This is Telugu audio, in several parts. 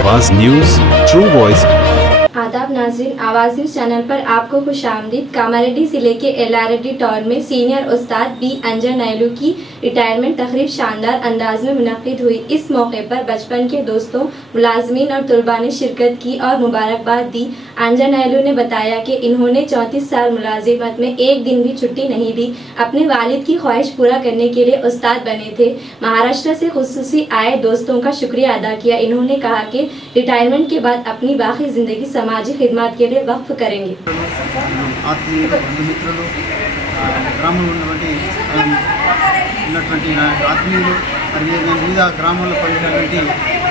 आवाज न्यूज़ ट्रू वॉइस। आदाब नाज़रीन, आवाज़ न्यूज़ चैनल पर आपको खुशामदीद। कामारेड्डी जिले के एलारेड्डी टाउन में सीनियर उस्ताद बी अंजन नायलू की रिटायरमेंट तकरीब शानदार अंदाज में मुनक्किद हुई। इस मौके पर बचपन के दोस्तों, मुलाजमीन और तलबा ने शिरकत की और मुबारकबाद दी। अंजन नायलू ने बताया कि इन्होंने 34 साल मुलाजिमत में एक दिन भी छुट्टी नहीं ली। अपने वालिद की ख्वाहिश पूरा करने के लिए उस्ताद बने थे। महाराष्ट्र से खुसूसी आए दोस्तों का शुक्रिया अदा किया। इन्होंने कहा कि रिटायरमेंट के बाद अपनी बाकी जिंदगी समाजी खिदमत के लिए वक्फ करेंगे। ఆత్మీయులు మరియు వివిధ గ్రామాల్లో పడినటువంటి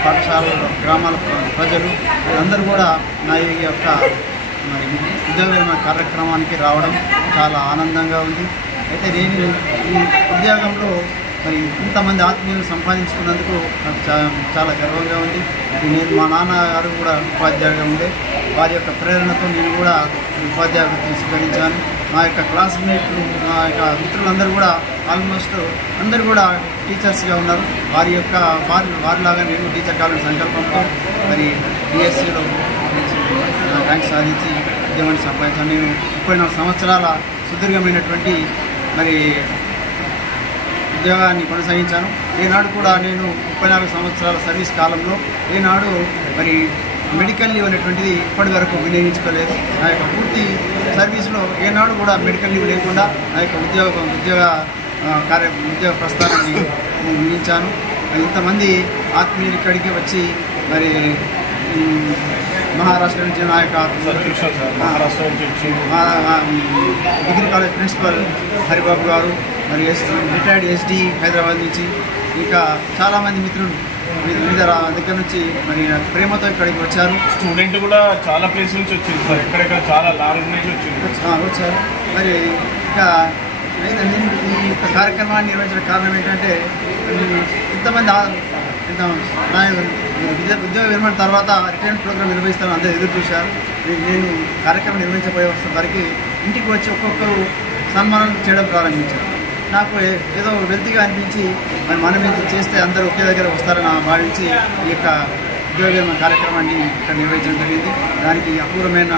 పాఠశాలలు గ్రామాల ప్రజలు అందరూ కూడా నా యొక్క ఉద్యోగ కార్యక్రమానికి రావడం చాలా ఆనందంగా ఉంది. అయితే నేను ఈ ఉద్యోగంలో ఇంతమంది ఆత్మీయులు సంపాదించుకున్నందుకు నాకు చాలా గర్వంగా ఉంది. నేను మా నాన్నగారు కూడా ఉపాధ్యాయులుగా ఉండే వారి యొక్క ప్రేరణతో నేను కూడా ఉపాధ్యాయ వృత్తిని స్వీకరించాను. మా యొక్క క్లాస్మేట్లు, మా యొక్క మిత్రులందరూ కూడా ఆల్మోస్ట్ అందరూ కూడా టీచర్స్గా ఉన్నారు. వారిలాగా నేను టీచర్ కావాలని సంకల్పంతో డిఎస్సిలో ర్యాంక్ సాధించి ఉద్యోగాన్ని సంపాదించాను. నేను 34 సంవత్సరాల సుదీర్ఘమైనటువంటి ఉద్యోగాన్ని కొనసాగించాను. ఈనాడు కూడా నేను 34 సంవత్సరాల సర్వీస్ కాలంలో ఈనాడు మెడికల్ లీవ్ అనేటువంటిది ఇప్పటి వరకు వినియోగించుకోలేదు. నా యొక్క పూర్తి సర్వీస్లో ఏనాడు కూడా మెడికల్ లీవ్ లేకుండా నా యొక్క ఉద్యోగ ప్రస్థానాన్ని ముగించాను. ఇంతమంది ఆత్మీయులు ఇక్కడికి వచ్చి మహారాష్ట్ర నుంచి నా యొక్క డిగ్రీ కాలేజ్ ప్రిన్సిపల్ హరిబాబు గారు, రిటైర్డ్ ఎస్డి హైదరాబాద్ నుంచి, ఇంకా చాలామంది మిత్రులు వివిధ దగ్గర నుంచి ప్రేమతో ఇక్కడికి వచ్చారు. స్టూడెంట్ కూడా చాలా ప్లేస్ నుంచి వచ్చింది సార్, ఎక్కడెక్కడ చాలా లాంగ్ నుంచి వచ్చారు. ఇంకా ఈ యొక్క కార్యక్రమాన్ని నిర్వహించిన కారణం ఏంటంటే ఇంతమంది ఉద్యోగ విరమణ తర్వాత రిటైర్మెంట్ ప్రోగ్రామ్ నిర్వహిస్తాను అందరూ ఎదురు చూశారు. నేను కార్యక్రమం నిర్వహించబోయే వరకు ఇంటికి వచ్చి ఒక్కొక్కరు సన్మానం చేయడం ప్రారంభించారు. నాకు ఏదో వెల్తిగా అనిపించి మనం ఇది చేస్తే అందరూ ఒకే దగ్గర వస్తారని భావించి ఈ యొక్క ఉద్యోగ విరమణ కార్యక్రమాన్ని ఇక్కడ నిర్వహించడం జరిగింది. దానికి అపూర్వమైన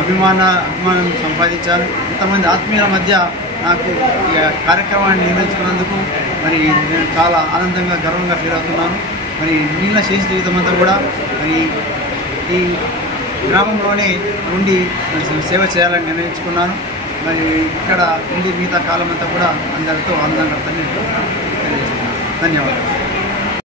అభిమానం సంపాదించాను. ఇంతమంది ఆత్మీయుల మధ్య నాకు ఈ కార్యక్రమాన్ని నిర్వహించుకున్నందుకు నేను చాలా ఆనందంగా గర్వంగా ఫీల్ అవుతున్నాను. మిగిలిన శేష జీవితం అంతా కూడా ఈ గ్రామంలోనే ఉండి సేవ చేయాలని నిర్ణయించుకున్నాను. ఇక్కడ ఉండి మిగతా కాలం అంతా కూడా అందరితో ఆనందంగా ధన్యవాదాలు.